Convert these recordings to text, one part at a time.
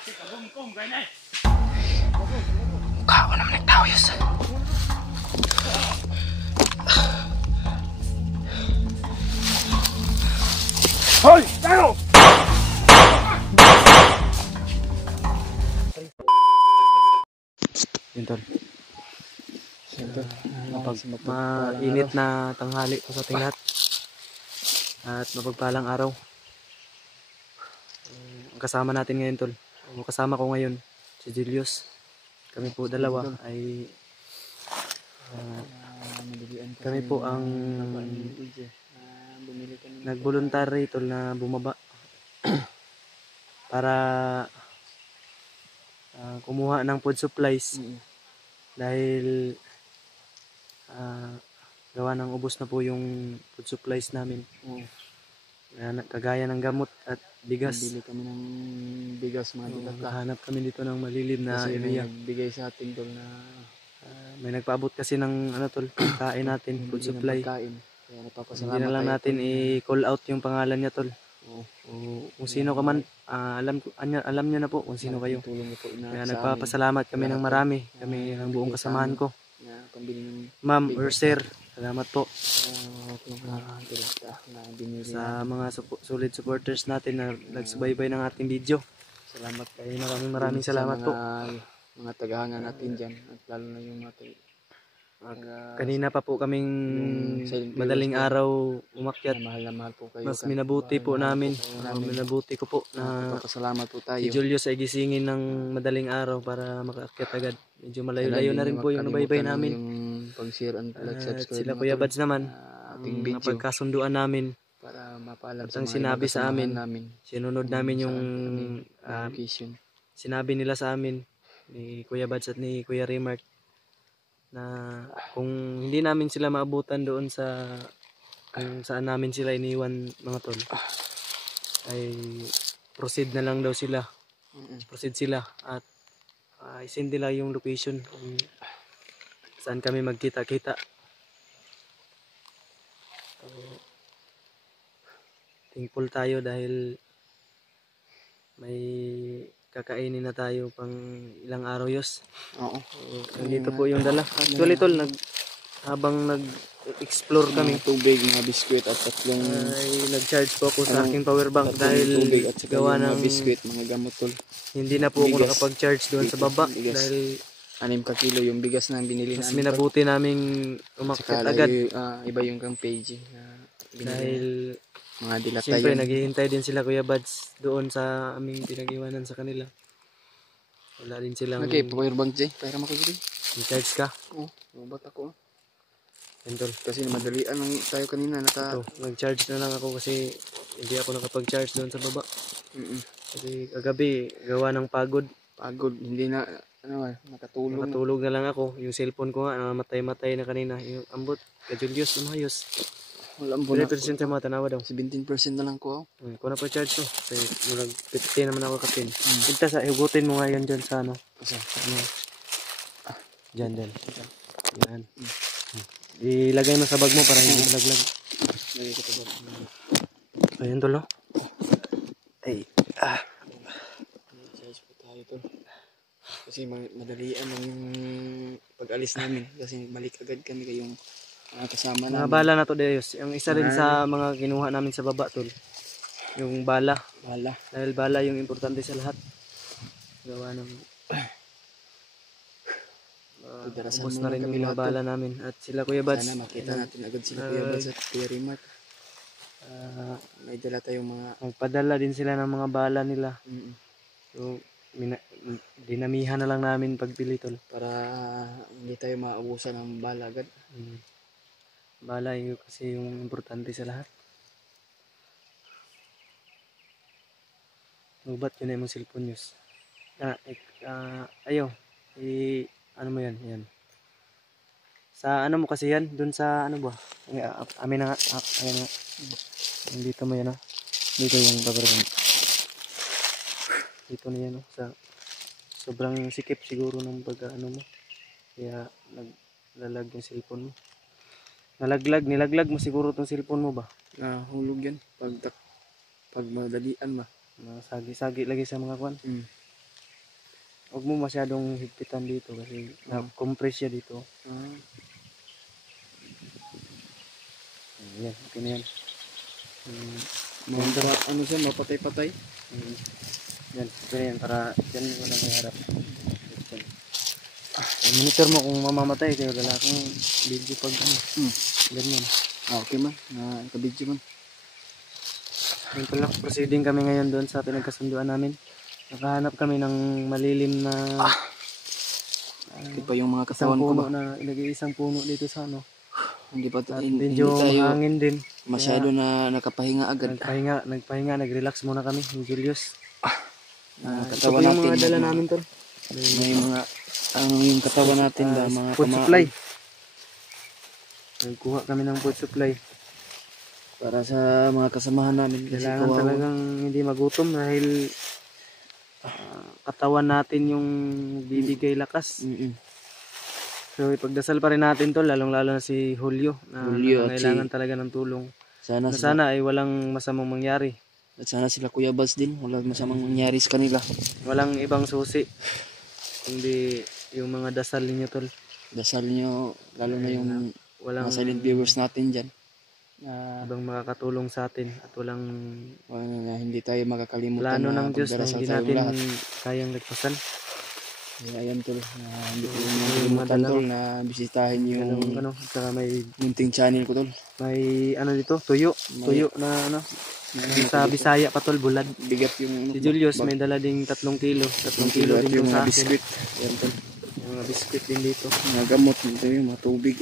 Mukha ko naman nagtao yun. Hoy! Tayo! Yun tol. Mainit na tanghali po sa ating lahat. At mapagpalang araw. Ang kasama natin ngayon tol. Ang kasama ko ngayon si Julius. Kami po dalawa ay kami po ang nag-voluntary tol na bumaba para kumuha ng food supplies dahil gawa ng ubos na po yung food supplies namin. Kagaya ng gamot at bigas. Bili kami ng bigas mga dilata. Hanap kami dito ng malilim na area. Nagbigay sa ating tol na may nagpaabot kasi ng ano tol, kain natin, food supply. Kaya Hindi na lang natin i-call out yung pangalan niya tol. Kung sino ka man, alam niyo na po kung sino kayo. Kaya nagpapasalamat kami ng marami, kami ng buong kasamahan ko. Ma'am or sir, salamat po sa mga solid supporters natin na nagsubaybay ng ating video. Salamat kayo. Maraming salamat po. Mga tagahanga natin dyan, at lalo na yung mga kanina pa po kaming madaling araw umakyat. Mahal na mahal po kayo. Mas minabuti po namin. Minabuti ko po na pasalamat po tayo. si Julius ay gisingin ng madaling araw para makaakyat agad. Medyo malayo-layo na rin po yung nabaybay namin. Pag-share and like-subscribe. Sila Kuya Bads naman, napagkasunduan namin. Para mapaalam at ang sinabi sa amin, sinunod namin yung sinabi nila sa amin ni Kuya Bads at ni Kuya Remark na kung hindi namin sila maabutan doon sa kung saan namin sila iniwan mga tol, ay proceed na lang daw sila. Proceed sila at isend nila yung location kung saan kami magkita-kita. So, thankful tayo dahil may kakainin na tayo pang ilang araw yos. Oo. Nandito po yung dala. Actually tol, habang nag-explore kami, tubig, mga biskwit at tatlong ay nag-charge po ako sa aking power bank dahil tubig at gawa ng mga biskwit, mga gamot tol. Hindi na po ako nakapag-charge doon sa baba dahil 6 ka kilo yung bigas na binili namin. Mas minabuti naming umakyat agad. Iba yung campage dahil mga dilata siyempre yun. naghihintay din sila Kuya Bads doon sa aming pinag-iwanan sa kanila. Wala din silang power bank dyan, para makagili. Charge ka? Oo, mabat ako. Entol. Kasi madalian lang tayo kanina. Nag-charge na lang ako kasi hindi ako nakapag-charge doon sa baba. Kasi kagabi gawa ng pagod, hindi na nakatulog. Nakatulog na lang ako. Yung cellphone ko nga matay-matay na kanina. Yung ambot, Julius, umayos. Walang po na. 3% sa mga tanawa daw. 17% na lang ko. Kung na pa charge to. Kasi mulag 50 naman ako kapin. Punta sa hugutin mo ngayon dyan sa ano. Dyan. Yan. Ilagay mo sa bag mo para hindi malaglag. Lagay ko sa bag. Ayan tol, no? Ay. Charge po tayo tol. Kasi madalian lang yung pag-alis namin. Kasi balik agad kami kayong kasama namin. Mga bala na to Deus. Yung isa rin sa mga kinuha namin sa baba tol. Yung bala. Dahil bala yung importante sa lahat. Gawa ng ubos na rin yung mga bala namin. At sila Kuya Bads. Sana makita natin agad sila Kuya Bads at Kuya Remark. May dala tayong mga magpadala din sila ng mga bala nila. So dinamihan na lang namin pagbili tol. Para hindi tayo maubusan ng bala agad. Bala yun kasi yung importante sa lahat. Ba't yun ay mong cellphone news? Ayo. Ano mo yan? Yan. Sa ano mo kasi yan? Dun sa ano ba? Amin na nga. Ayan nga. Dito mo yan. Dito yung power bank. Dito na yan. Sa sobrang sikip siguro ng pag ano mo. Kaya naglalag yung cellphone mo. Nilaglag mo siguro tong cellphone mo ba? Hulog yan. Pag madalian ba? Sagi-sagi lagi sa mga kwan. Huwag mo masyadong higpitan dito kasi na-compress siya dito. Yan, okay na yan. Ano siya, mapatay-patay. Yan, okay na yan para dyan mo lang iharap. Monitor mo kung mamamatay kayo lalakang video pag ano. Ganyan. Okay man, nakabidyo man. Yung pala, proceeding kami ngayon doon sa pinagkasunduan namin. Nakahanap kami ng malilim na Hindi pa yung mga isang katawan ko puno ba? na nag-iisang puno dito sa ano. Hindi pa At hindi medyo tayo mahangin din. masyado na nakapahinga agad. Nagpahinga, nag-relax muna kami, yung Julius. Mga Ito katawan po yung natin, mga dala namin tol. may mga yung katawan natin ba, mga food supply. Nagkuha kami ng food supply. Para sa mga kasamahan namin. Kasi Kailangan talagang hindi magutom dahil katawan natin yung bibigay lakas. So ipagdasal pa rin natin to, lalong lalo na si Julio na kailangan talaga ng tulong. Sana ay walang masamang mangyari. At sana sila Kuya Bas din, walang masamang mangyari sa kanila. Walang ibang susi kundi yung mga dasal ninyo tol. Dasal nyo, lalo na yung walang mga silent viewers natin dyan. Ibang makakatulong sa atin at walang hindi tayo makakalimutan plano ng Diyos na pagdarasal hindi tayong natin lahat. kayang lagpasan. Ayan tol, hindi ko makalimutan tol na bisitahin yung saka may munting channel ko tol. May ano dito, tuyo na ano. Sa Bisaya pa tol, bulad. Bigat yung Si Julius may dala ding 3 kilo. 3 kilo din yung sa akin. Biskuit. Ayan tol. Yung mga biskuit din dito. Mga gamot dito yung mga tubig.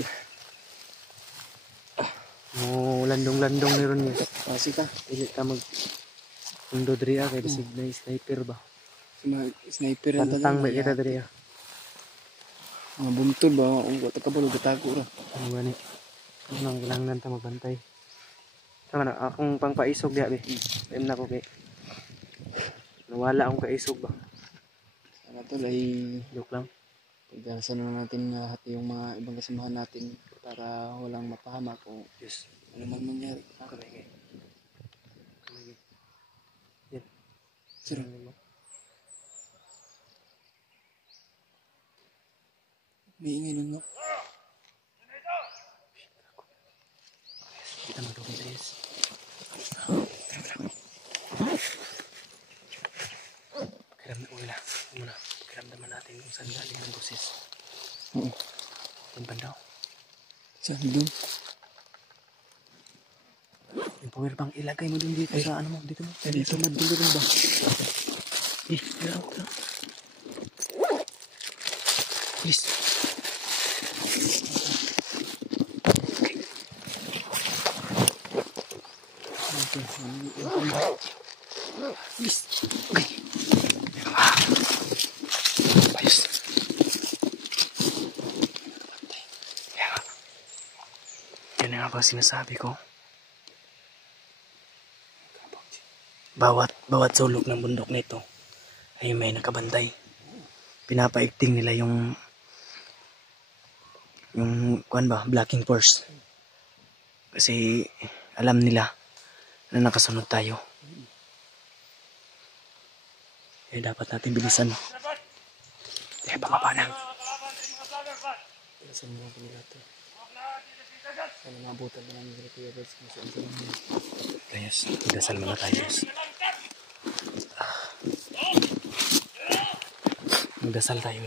Landong-landong ni ron yun. Kasi ka. Ili ka mag undo diri kay bisig na sniper ba. Sniper yan tol. Pantang ba kita diri Mga buntol ba? Wata ka ba lugatago ra? Ano gani? Ano kailangan ta magbantay. Tama na, akong pangpaisog diha be. Na ko kay nawala akong kaisog ba. Sana tol ay joke lang. pagdarasan na natin lahat yung mga ibang kasamahan natin para walang mapahamak o Yes. ano man mangyari. Kamay. Yan. Sir. May ingay nun no? Kita magdugay guys. Pakiramdaman natin kung saan galing ang boses. Yung bandaw. Saan doon? Yung power bank ilagay mo dun dito sa ano mo. Dito mo. Dito madulo rin ba? Grabe ka. Please. Please. Okay. Ayos. Yan nga ba sinasabi ko? Bawat sulok ng bundok nito ay may nakabantay. Pinapaigting nila yung kuan ba, blocking force. Kasi alam nila na nakasunod tayo. Eh dapat natin bilisan. Eh pangaba na. Bilisan mo ako nila ito. Sana mabutan na namin nila Kuya Bas. Ayos, dasal muna tayo. Magdasal tayo.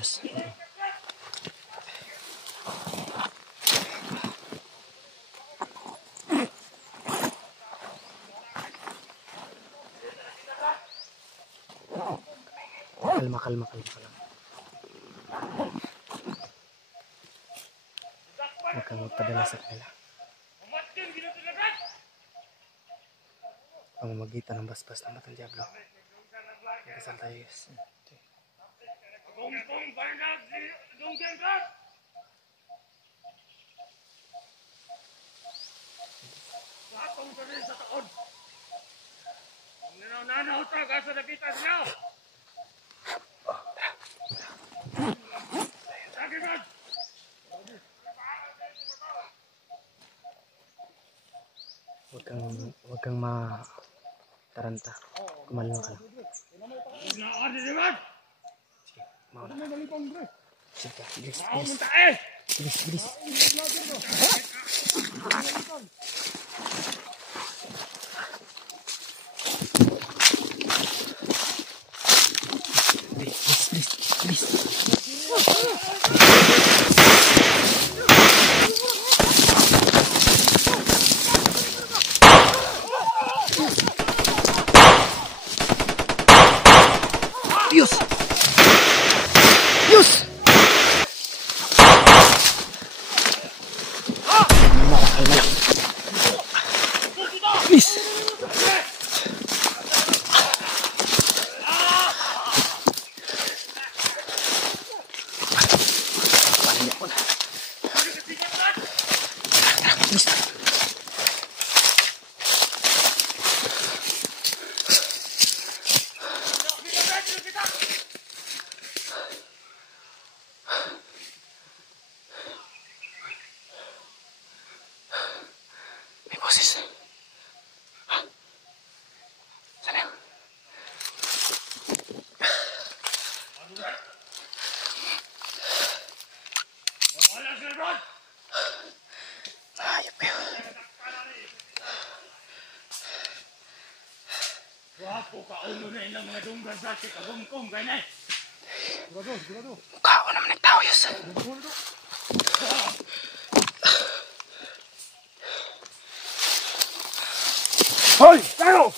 Kalma lang. Huwag kang magpadala sa kanila. Pamamagitan ng basbas ng batang Diablo. Magdasal tayo. Huwag kang mataranta. Kumalma ka lang. Sige, bilis, bilis. Bilis, bilis. Bilis, bilis, bilis. Dios! Dios! Please! May boses. Sana yun? Ayop kayo. Wapo ka ulo na ilang mga dunggan sa ating kabungkong ganyan. Mukha ko naman nagtao yus. Hoy! Tayo!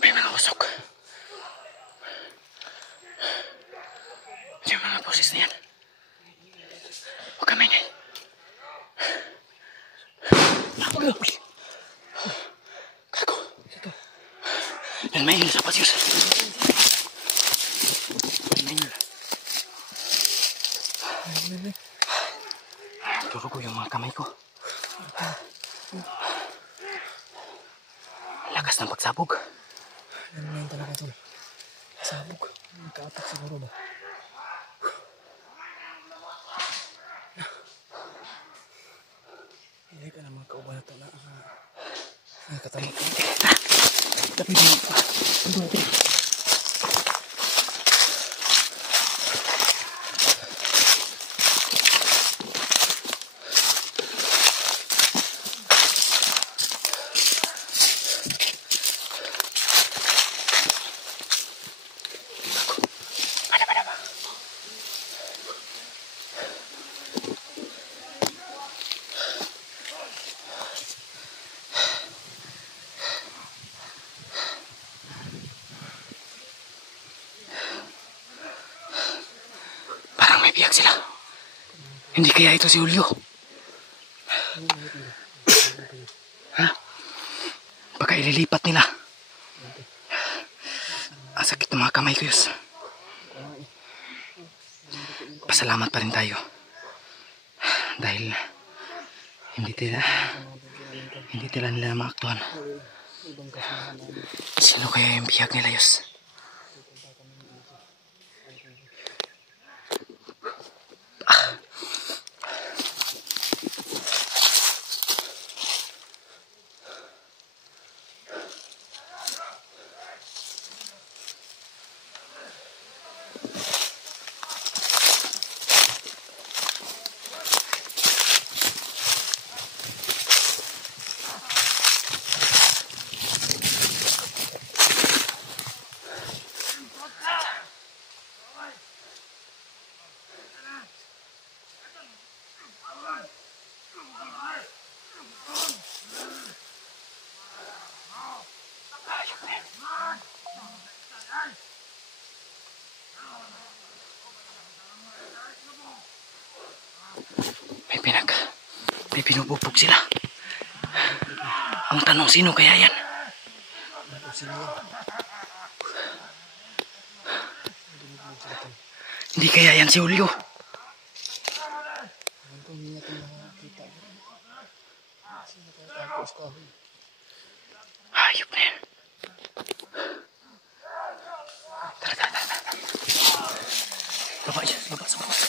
May mga usok. Yung mga boses na yan. Huwag kami na. Gago. Nalmayin sa pasyos. Turugo yung mga kamay ko. Lakas ng pagsabog. Nalmayin talaga tol. Sabog. Nagkaatak siguro ba? Hindi ka na mga kauban na ito na katamot. Tapi di ano ito? Biyak sila. Hindi kaya ito si Julio. Ha? Baka ililipat nila. Ang sakit ng mga kamay ko, Yus. Pasalamat pa rin tayo. Dahil hindi nila maaktuhan. Sino kaya yung biyak nila, Yus? May pinupupog sila. Ang tanong, sino kaya yan? Hindi kaya yan si Julio. Hayop na yan. Tara. Baba dyan, baba.